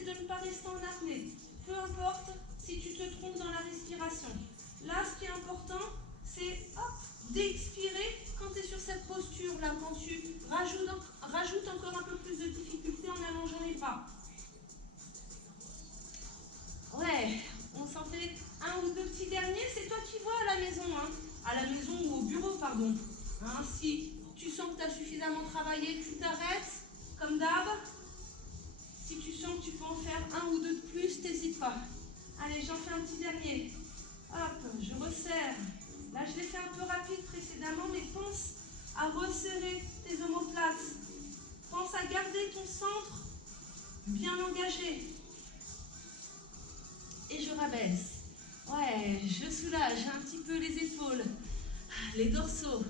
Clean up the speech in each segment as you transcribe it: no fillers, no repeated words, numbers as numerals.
c'est de ne pas rester en apnée. Peu importe si tu te trompes dans la respiration. Là, ce qui est important, c'est d'expirer quand tu es sur cette posture-là, quand tu rajoutes encore un peu plus de difficulté en allongeant les bras. Ouais, on s'en fait un ou deux petits derniers, c'est toi qui vois à la maison, hein. À la maison ou au bureau, pardon. Hein, si tu sens que tu as suffisamment travaillé, tu t'arrêtes, comme d'hab. Si tu sens que tu peux en faire un ou deux de plus, n'hésite pas. Allez, j'en fais un petit dernier. Hop, je resserre. Là, je l'ai fait un peu rapide précédemment, mais pense à resserrer tes omoplates. Pense à garder ton centre bien engagé. Et je rabaisse. Ouais, je soulage un petit peu les épaules, les dorsaux.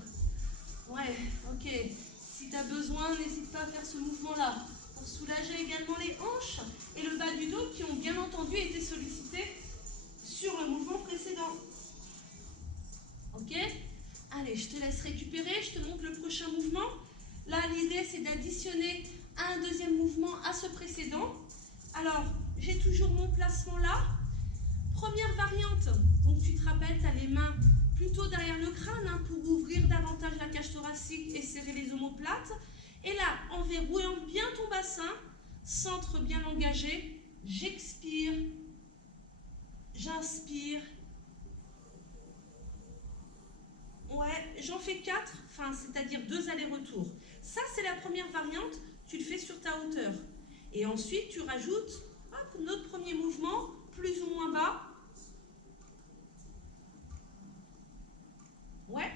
Ouais, ok. Si tu as besoin, n'hésite pas à faire ce mouvement-là pour soulager également les hanches et le bas du dos qui ont bien entendu été sollicités sur le mouvement précédent. Ok? Allez, je te laisse récupérer, je te montre le prochain mouvement. Là, l'idée, c'est d'additionner un deuxième mouvement à ce précédent. Alors, j'ai toujours mon placement là. Première variante, donc tu te rappelles, tu as les mains plutôt derrière le crâne hein, pour ouvrir davantage la cage thoracique et serrer les omoplates. Et là, en verrouillant bien ton bassin, centre bien engagé, j'expire, j'inspire. Ouais, j'en fais 4, enfin, c'est-à-dire 2 allers-retours. Ça, c'est la première variante, tu le fais sur ta hauteur. Et ensuite, tu rajoutes notre premier mouvement, plus ou moins bas. Ouais.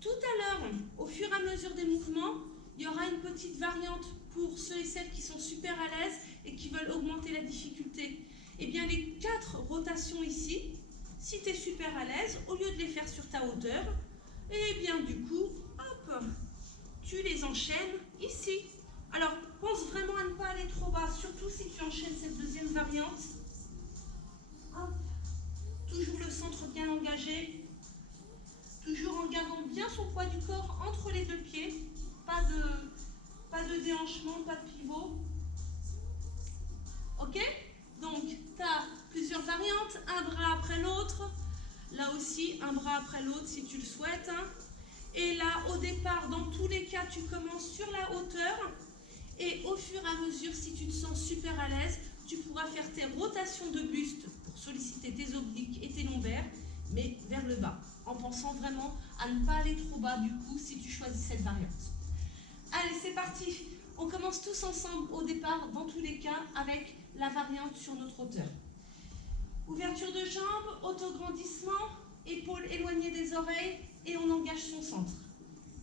Tout à l'heure, au fur et à mesure des mouvements, il y aura une petite variante pour ceux et celles qui sont super à l'aise et qui veulent augmenter la difficulté. Eh bien, les 4 rotations ici, si tu es super à l'aise, au lieu de les faire sur ta hauteur, eh bien, du coup, hop, tu les enchaînes ici. Alors, pense vraiment à ne pas aller trop bas, surtout si tu enchaînes cette deuxième variante. Hop. Toujours le centre bien engagé. Toujours en gardant bien son poids du corps entre les deux pieds. Pas de déhanchement, pas de pivot. Ok? Donc, tu as plusieurs variantes, un bras après l'autre. Là aussi, un bras après l'autre si tu le souhaites. Hein. Et là, au départ, dans tous les cas, tu commences sur la hauteur. Et au fur et à mesure, si tu te sens super à l'aise, tu pourras faire tes rotations de buste pour solliciter tes obliques et tes lombaires, mais vers le bas, en pensant vraiment à ne pas aller trop bas du coup si tu choisis cette variante. Allez, c'est parti. On commence tous ensemble au départ, dans tous les cas, avec la variante sur notre hauteur. Ouverture de jambes, autograndissement, épaules éloignées des oreilles et on engage son centre.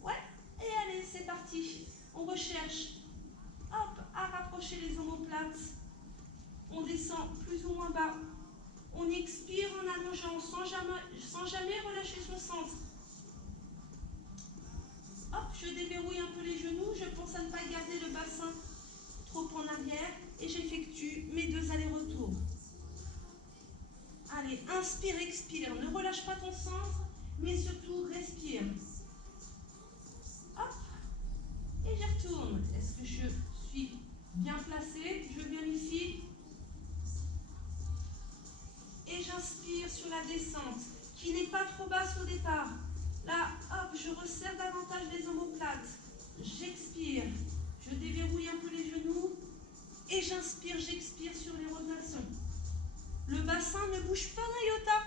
Ouais, et allez, c'est parti. On recherche. Hop, à rapprocher les omoplates. On descend plus ou moins bas. On expire en allongeant sans jamais relâcher son centre. Hop, je déverrouille un peu les genoux. Je pense à ne pas garder le bassin trop en arrière. Et j'effectue mes 2 allers-retours. Allez, inspire, expire. Ne relâche pas ton centre, mais surtout respire. Hop, et j'y retourne. Est-ce que je suis bien placée? Je vérifie. Et j'inspire sur la descente, qui n'est pas trop basse au départ. Là, hop, je resserre davantage les omoplates. J'expire, je déverrouille un peu les genoux. Et j'inspire, j'expire sur les rotations. Le bassin ne bouge pas d'un iota.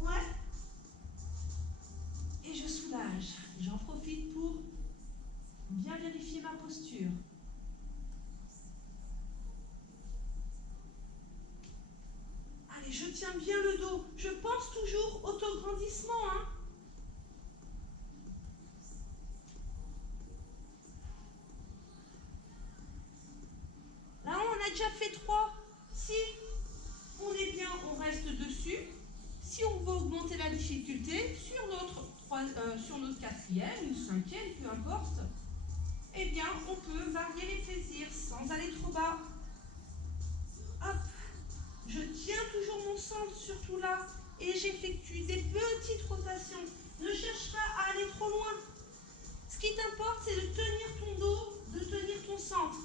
Ouais. Et je soulage. J'en profite pour bien vérifier ma posture. Allez, je tiens bien le dos. Je pense toujours autograndissement, hein. Là, on a déjà fait 3. Si on est bien, on reste dessus. Si on veut augmenter la difficulté sur notre 4e ou 5e, peu importe, eh bien, on peut varier les plaisirs sans aller trop bas. Hop, je tiens toujours mon centre, surtout là, et j'effectue des petites rotations. Ne cherche pas à aller trop loin. Ce qui t'importe, c'est de tenir ton dos, de tenir ton centre.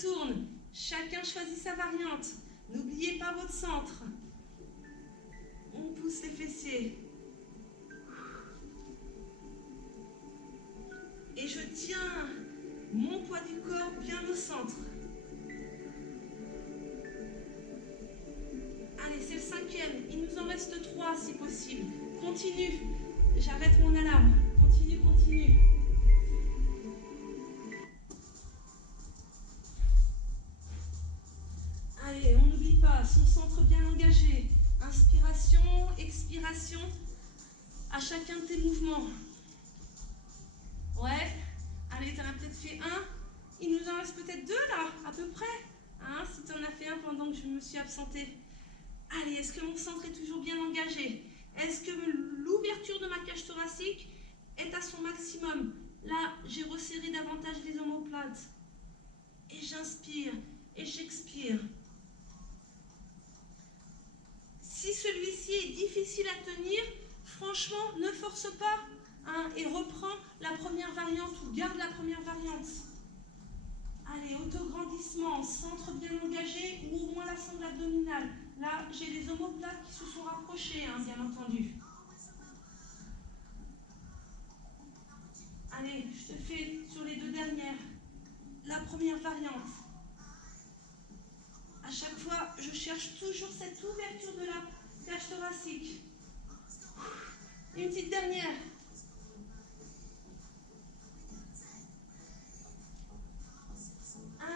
retourne. Chacun choisit sa variante. N'oubliez pas votre centre. On pousse les fessiers. Et je tiens mon poids du corps bien au centre. Allez, c'est le 5e. Il nous en reste 3 si possible. Continue. J'arrête mon alarme. Continue, continue. Allez, on n'oublie pas, son centre bien engagé. Inspiration, expiration. À chacun de tes mouvements. Ouais. Allez, tu en as peut-être fait un. Il nous en reste peut-être 2 là, à peu près. Hein, si tu en as fait un pendant que je me suis absentée. Allez, est-ce que mon centre est toujours bien engagé? Est-ce que l'ouverture de ma cage thoracique est à son maximum? Là, j'ai resserré davantage les omoplates. Et j'inspire et j'expire. Si celui-ci est difficile à tenir, franchement, ne force pas. Hein, et reprends la première variante ou garde la première variante. Allez, autograndissement, centre bien engagé ou au moins la sangle abdominale. Là, j'ai les omoplates qui se sont rapprochés, hein, bien entendu. Allez, je te fais sur les 2 dernières. La première variante. À chaque fois, je cherche toujours cette ouverture de la cage thoracique. Une petite dernière.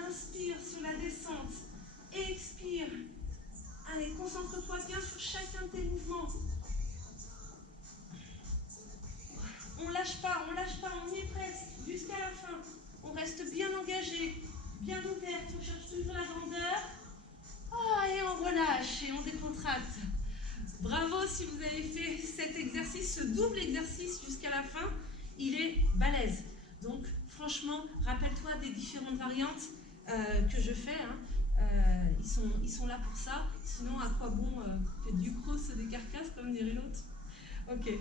Inspire sur la descente. Expire. Allez, concentre-toi bien sur chacun de tes mouvements. On lâche pas, on y est presque, jusqu'à la fin. On reste bien engagé, bien ouverte, on cherche toujours la grandeur. Oh, et on relâche et on décontracte. Bravo si vous avez fait cet exercice, ce double exercice jusqu'à la fin, il est balèze. Donc franchement, rappelle-toi des différentes variantes que je fais. Hein. Ils sont là pour ça. Sinon, à quoi bon faire du cross des carcasses, comme dirait l'autre? Ok.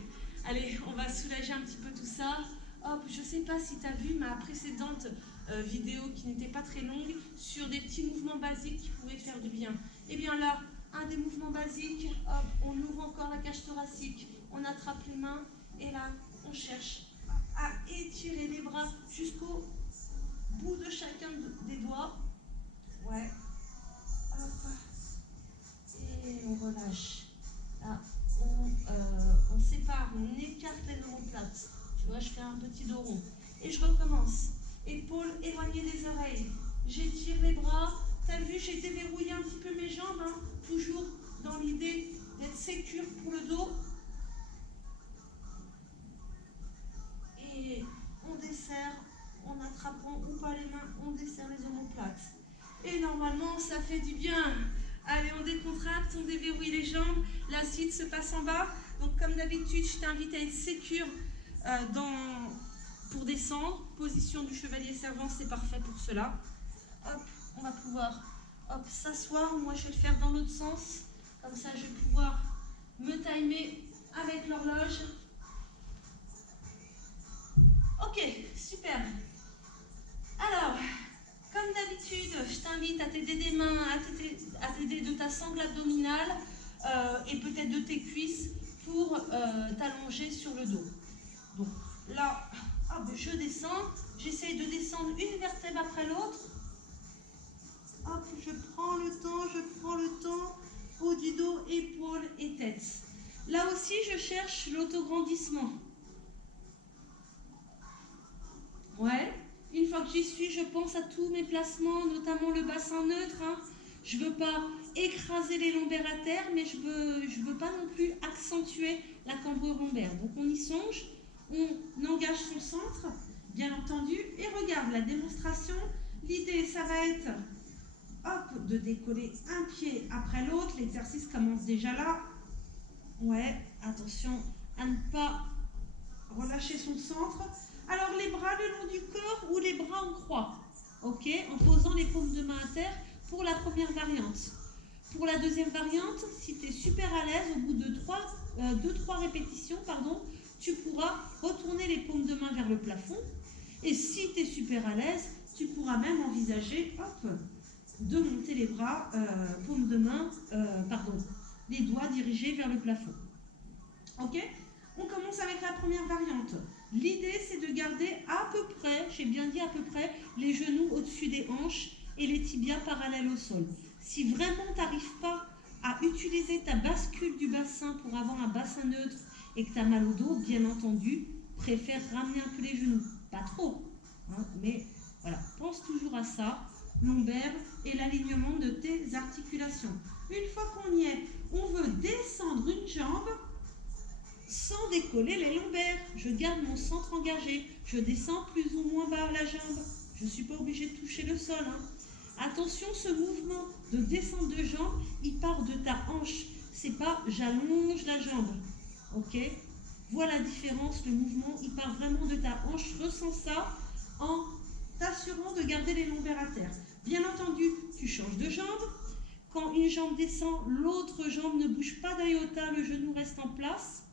Allez, on va soulager un petit peu tout ça. Hop, je ne sais pas si tu as vu ma précédente vidéo qui n'était pas très longue sur des petits mouvements basiques qui pourraient te faire du bien. Eh bien là, un des mouvements basiques, hop, on ouvre encore la cage thoracique, on attrape les mains et là, on cherche à étirer les bras jusqu'au bout de chacun des doigts. Ouais. Hop. Et on relâche. Là, on sépare, on écarte les omoplates. Tu vois, je fais un petit dos rond. Et je recommence. Épaules éloignées des oreilles. J'étire les bras. T'as vu, j'ai déverrouillé un petit peu mes jambes. Hein, toujours dans l'idée d'être sécure pour le dos. Et on desserre, en attrapant ou pas les mains, on desserre les omoplates. Et normalement, ça fait du bien. Allez, on décontracte, on déverrouille les jambes. L'acide se passe en bas. Donc, comme d'habitude, je t'invite à être sécure pour descendre. Position du chevalier servant, c'est parfait pour cela. Hop, on va pouvoir s'asseoir. Moi, je vais le faire dans l'autre sens. Comme ça, je vais pouvoir me timer avec l'horloge. Ok, super. Alors, comme d'habitude, je t'invite à t'aider des mains, à t'aider de ta sangle abdominale et peut-être de tes cuisses pour t'allonger sur le dos. Donc là, hop, je descends, j'essaye de descendre une vertèbre après l'autre. Hop, je prends le temps, haut du dos, épaules et tête. Là aussi, je cherche l'autograndissement. Ouais. Une fois que j'y suis, je pense à tous mes placements, notamment le bassin neutre. Hein. Je ne veux pas écraser les lombaires à terre, mais je veux pas non plus accentuer la cambrure lombaire. Donc on y songe, on engage son centre, bien entendu. Et regarde, la démonstration, l'idée, ça va être hop, de décoller un pied après l'autre. L'exercice commence déjà là. Ouais, attention à ne pas relâcher son centre. Alors les bras le long du corps ou les bras en croix, ok, en posant les paumes de main à terre pour la première variante. Pour la deuxième variante, si tu es super à l'aise, au bout de 2-3 répétitions, tu pourras retourner les paumes de main vers le plafond. Et si tu es super à l'aise, tu pourras même envisager, hop, de monter les bras, paume de main, les doigts dirigés vers le plafond. Ok? On commence avec la première variante. L'idée, c'est de garder à peu près, j'ai bien dit à peu près, les genoux au-dessus des hanches et les tibias parallèles au sol. Si vraiment tu n'arrives pas à utiliser ta bascule du bassin pour avoir un bassin neutre et que tu as mal au dos, bien entendu, préfère ramener un peu les genoux. Pas trop, hein, mais voilà, pense toujours à ça, lombaire et l'alignement de tes articulations. Une fois qu'on y est, on veut descendre une jambe sans décoller les lombaires. Je garde mon centre engagé, je descends plus ou moins bas la jambe. Je ne suis pas obligée de toucher le sol. Hein. Attention, ce mouvement de descente de jambe, il part de ta hanche. C'est pas j'allonge la jambe. Ok? Voilà la différence, le mouvement, il part vraiment de ta hanche. Ressens ça en t'assurant de garder les lombaires à terre. Bien entendu, tu changes de jambe. Quand une jambe descend, l'autre jambe ne bouge pas d'iota, le genou reste en place.